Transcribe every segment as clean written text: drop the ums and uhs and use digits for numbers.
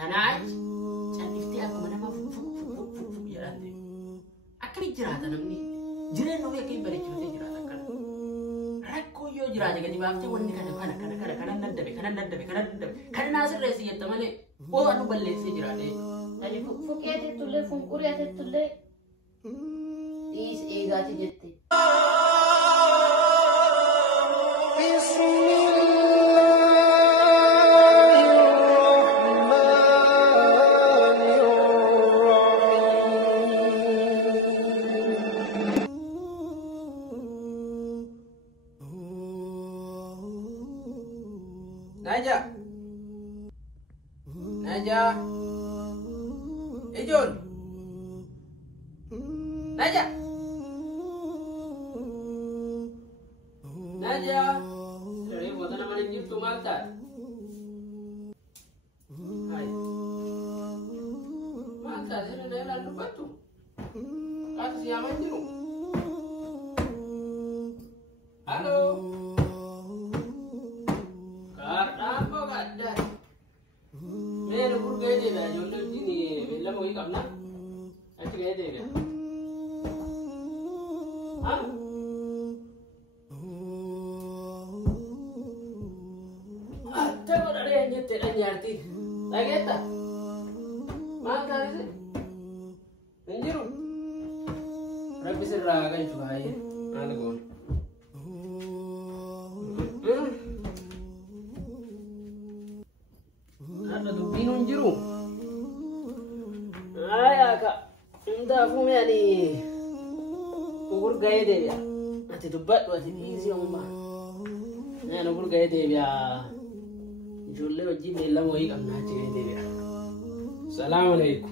Kanaach candiftee akkuma nama jedhante akkami jiraata namni jireenya ofii akka hin bareechifate jiraata akkana rakkoo yoo jiraate gadi baaftee wanni kana daddabe kana naasirreessi jetta malee oo anu balleessee jiraate ani fuqeetettullee funquriyatettullee dhiis eegaati jette Naja Ejol Naja Dari buat nama lagi tu mata Hai Mata saya dah lalu batu Kata siapa jeru Halo Apa kabar Mere pur gaya deh lah, jodoh ini bela mau ikam na, aja gaya deh lah. Ah? Ada orang yang nyetir nyarti, lagi tak? Mana sih? Menjeru. Rapi serah kan juga ya, ada gol. Ada tu bingung jeru. Ayah kak, entah aku ni ukur gaya deh ya. Nanti debat tu nanti isi omba. Nah, ukur gaya deh ya. Julle wajib melam woi kam nanti gaya deh ya. Assalamualaikum.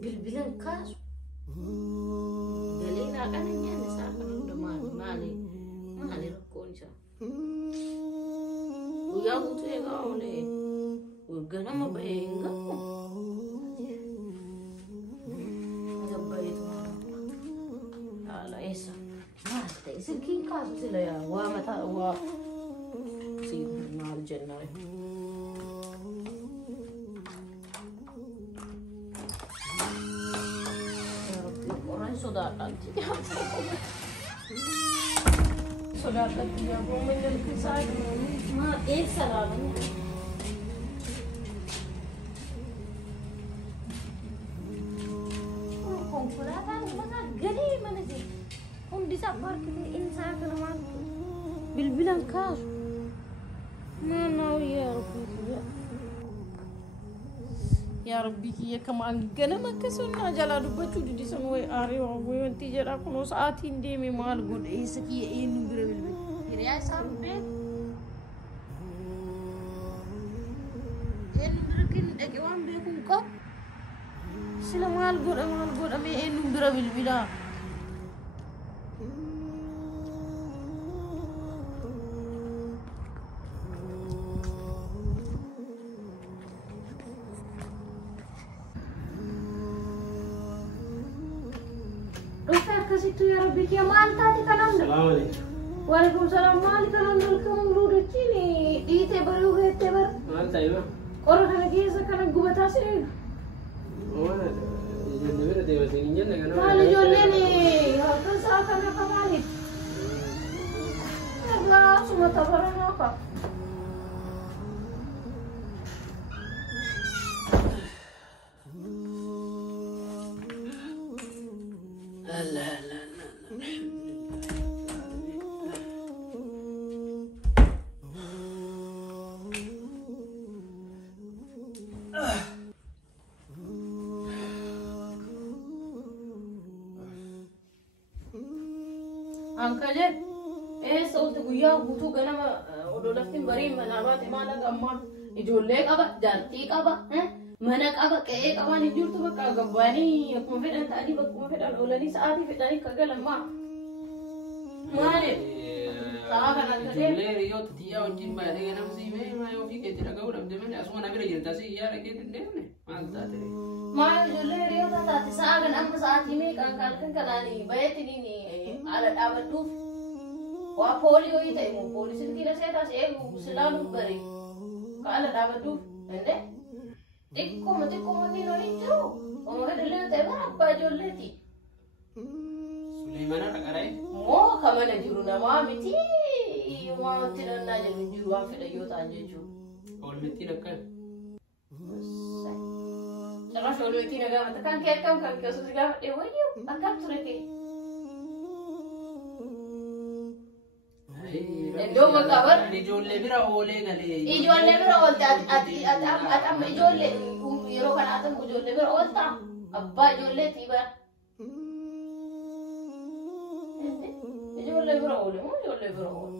Bilbilan kasu galina kananya ne saka ndo mali rakonja uya mutu ya gaone ugana mabenga tabaytu ala esa mate isin kasu sila ya wa mata wa si nar janna Saudara dia mau menjadi saya mah salah konsulatan mana gede mana sih bisa parkir insan rumah bil-bilang kas mana ya Rabbi ya kaman gana makasuna jala dubachu di sanwe are wa goyon tijara kuno saat inde me mal god isaki enu birbil ya sabbe enu birkin dege wambe kum ko sila mal god ame enu birbil bila Situ ya Rabbi kia manta di kanan. Assalamualaikum. Waalaikumsalam. Mali kanan kamu luda cini. Ite baru hete bar. Manta ya. Orang lagi sekarang gua batasi. Oh, jadi beda dewa sininya dengan apa? Kali jolle ni. Kan seakan apa malik. Enggak, cuma tawaran apa? Angkanya, seorang guya butuh kena udah laftin beri menabat mana gambar ijolle kaba, janti kaba, mana qaba qe'ee qabaan hin jirtu bakka gabbaanii akkuma fedhan ta'anii bakkuma fedhan oolanii sa'aatii fedhanii kagalammaa maaliif sa'a kana ta'ee ijoollee hiriyoota xiyyaa wajjin baay'ee ganamsiifee maa yoo fi keetti dhaga'uu dhabde malee asuma na bira jirta si iyyaa dhagee dindeemne maal taate maa ijoollee hiriyoota taate sa'a kana amma sa'aatii meeqaan kaalkan kanaanii bayeetiniin ala dhaabadhuuf waa pooliyoo ta'e moo poolisiin tiila seetaas eegu silaaluuf bare ka ala dhaabadhuuf ende xiqquma ni no jiru oma fedhallee ta'e bara abbaa ijoolleeti Suleimana dhaqaree moo kamana jiru namaa miti wanti dhannaa jedhu jiru waan fedhayyoo ta'an jechuudha oolmettiin akkan carraa oolmettiin agaamata kan kee akkam kan kee osuusi gaafadhee wayyuu akkam ture kee iddoo maqabar ijoollee bira oolee galee ijoollee bira oolte ati amma ijoollee yeroo kana atamu ijoollee bira oolta abbaa ijoollee tiiba ijoollee bira oole moo ijoollee bira oole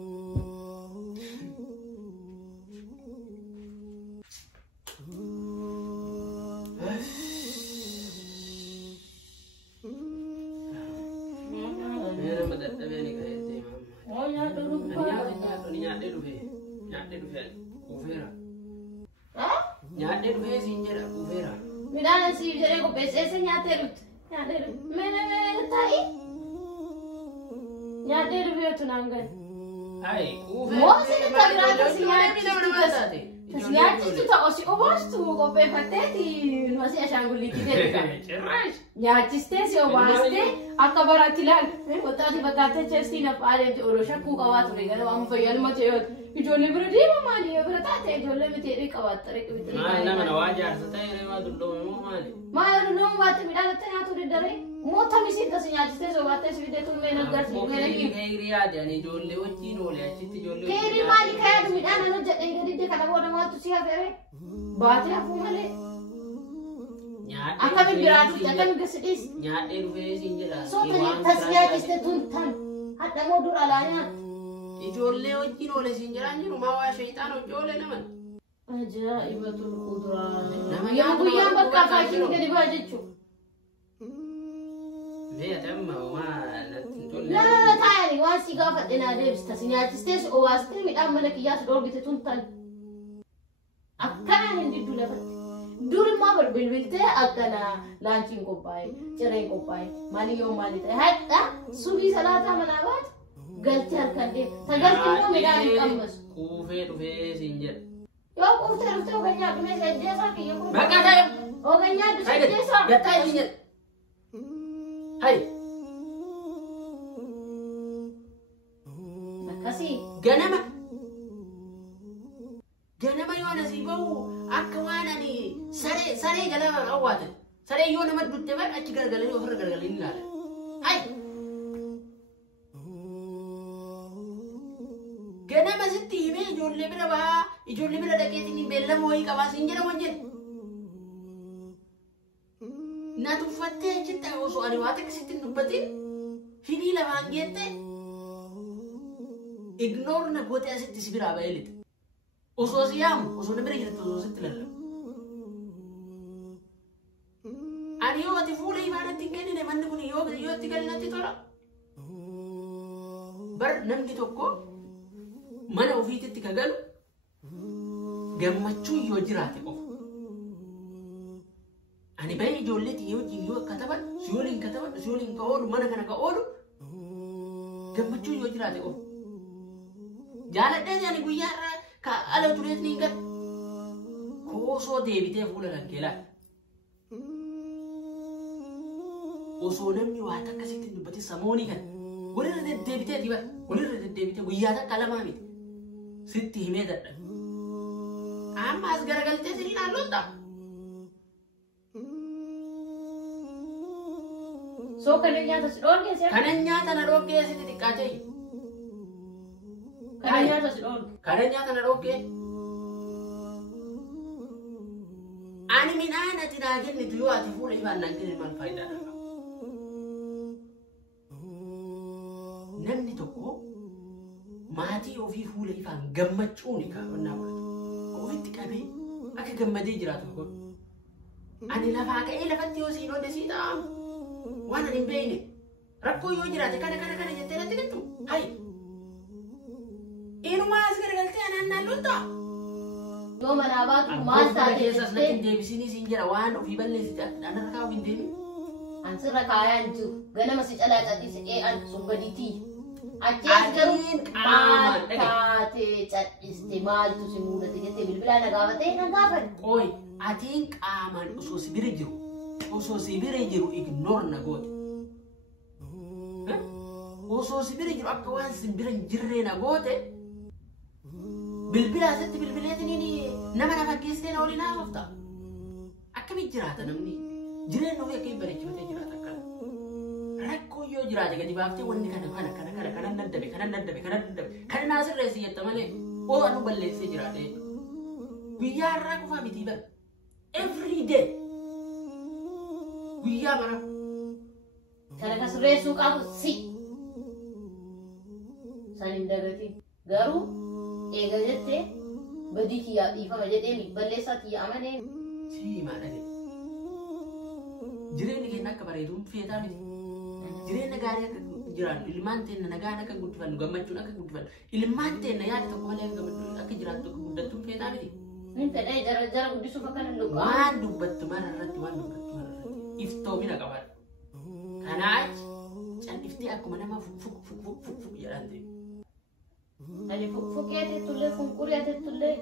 nyaadhee dhufee siin jedha kuufeera midhaan siif jedhee qopheesseessa nyaatee dhufte mee ta'i nyaadhee dhufeetu naan gani moo sini tabiraata si nyaachistu ta'o si obaastu qopheeffatteeti nuwasi ashaangulliitti jedhudha nyaachistee si obaastee akka baraatti ilaal wataati fakkaattee cheestii naaf aadee odoo shakkuu qabaa ture gara waan fayyaduma ta'e ijoollee bira deema maali yoo bira taate ijoollee miti qabaattare qibiti maali nama waa jaarsa ta'e reema dulloome moo maali dulloome baate midhaan itti nyaatu deddaree moo tamisiin tas nyaachistee sobaattee si fidee tummee naggarsi keeyrii yaade ani ijoollee wajjiin oole achitti ijoollee keeyrii maali kayaadu midhaan ana jedhee gadidde kana booda maaltu si hafeere baatee hafuu malee akkamiin biraatutti akkamiin gasidhiis nyaadhee dhufee siin jedha soota tas nyaachistee tuntan hadha moo dur alaa nyaatu ijoollee wajjin oole siin jedhaan jiru maa waa shayxaan hojjoolee naman ajaa'ibatul kuduraa yoo guyyaan bakka faashinii gadi baa jechuudha mee ati amma maa natti hin tolle laa taa'anii waan si gaafadhe naa deebista si nyaachistee si obaastee midhaan mana kiyyaa si dhoorgite tuntan akkanaan hin diddu lafatti dur immoo bilbiltee akkana laanchiin qophaa'e cireen qophaa'e maaliyyoon maali ta'e hadha subii salaataa manaa baate galti harkan deema tagalti immoo midhaan hin qabbasu kuufee dhufee siin jedha yoo kuuftee dhuftee oganyaa dhumee seddeesaa kiyya kun bakka ta'e oganyaa dhufe seddeesaa gattaa siin jedha hai akkasii ganama yoo nasii bahu akka waan ani saree galama hawwaatan saree yoo nama dutte bar achi gargalanii ofirra gargalanii ilaalan hai ganama sitti himee ijoollee bira bahaa ijoollee bira dhaqeetiin beellama wayii qabaa siin jedha wajjin na tuffattee achitti osoo ani waa takkisitti hin dubbatin fidii lamaan geette ignoor na gootee asitti si biraa ba'ee lixe osoo si yaamu osoo na bira jirtu osoo sitti lallabu ani yoo ati fuula ifaanatti hin kennine manni kun yoo itti galinatti tola bar namni tokko mana ofiititti ka galu gammachuu yoo jiraate qofa ani baay'ee ijoolleetii yoo jiyyoo akka taphan si waliin ka taphan si waliin ka oolu mana kana ka oolu gammachuu yoo jiraate qofa jaaladhee ani guyyaa irraa ka ala tureet ni gad koosoo deebitee fuula kan keelaa osoo namni waa takka sitti hin dubbatin samoonii kan walirra deddeebitee diba walirra deddeebitee guyyaa takka lamaa miti sitti himee dadha amma as garagaltee siniin haalloota soo kanan nyaata si dhoorgee si kanan nyaata na dhoorgee sitti xiqqaatee kanan nyaata si dhoorge kanan nyaata na dhoorgee ani midhaan ati naa kennitu yoo ati fuula ifaan naan kennin maal faayidaa dha namni tokko maatii ofii fuula ifaan gammachuun kaafannaa godhatu ofitti qabee akka gammadee jiraatu godhu Ani lafaa ka'ee lafatti yoo siin oode sii ta'a. Waan ani hin beekne. Rakkoo yoo jiraate kana jettee natti jettu. Hayi. Inumaa as garagaltee anaan naannoon ta'a. Yoo manaa baatu maal taate keessas natti hin deebisinii siin jira waan ofii balleessite anarra kaa'uuf hin deemin. Ansirra kaayaa hin jiru. Ganama si calaa cadhiise an sun gadiitii. Acheen garuu maal taatee cadhiste maaltu si mudate jettee bilbilaa na gaafatee na gaafadhe. Ooyi atiin qaamaan osoo si bira jiru ignore na goote. Osoo si bira jiru akka waan si bira hin jirree na goote. Bilbilaa asitti bilbileetiniin nama fakkeessitee na waliin haasofta. Akkamitti jiraata namni jireenya ofii akka hin bareechifatee jiraata akkana. Rakkoo yoo jiraate gadi baaftee wanni kana daddabe kan naasirreessi jetta malee oo anu balleessee jiraate. Guyyaa irraa qofaa miti bara. Every day. Guyyaa bara. Kana kasirreessuu qabu si. Saniin dagatiin garuu eega jettee badii kiyyaa dhiifama jedhee balleessaa kiyyaa amanee. Sii maadhale. Jireenyi keenya akka bareeduun feetaa miti. Jireenya gaarii akka jiraannu ilmaan teenya nagaan akka guddifannu gammachuun akka guddifannu ilmaan teenya yaada tokko malee akka jiraattu akka guddattuun feetaa miti. Min ta'ee jara guddisuuf akka hin luqqaa. Waan dubbattu mana irratti iftoomina qabaadha. Kanaaf calliftee akkuma nama fuk jedhaan ta'e. Ani fukkee teettullee funqurii teettullee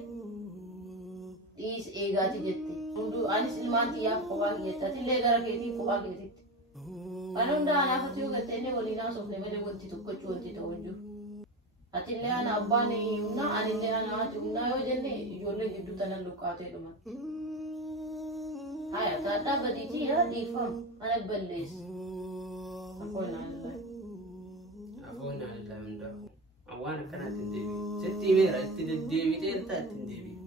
dhiis eegaati jette. Hunduu anis ilmaan xiyyaaf kophaa jette. Atillee gara keetii kophaa keetitti. Kan hundaa anaafatti yoo gattee waliin haasofne malee wanti tokkochi wanti ta'u hin jiru. Atillee ana abbaan humnaa anillee ana haati humnaa yoo jenne ijoollee gidduu tanan luqqaatee dhuma. Haya gaadhaa badiitii yaa dhiifamu ana balleessi. Afoon naanillee. Afoon naanillee hundaa'u. Awwaan akkanaatti hin deebi'u. Sitti meera itti deddeebitee irraa itti hin deebi'u.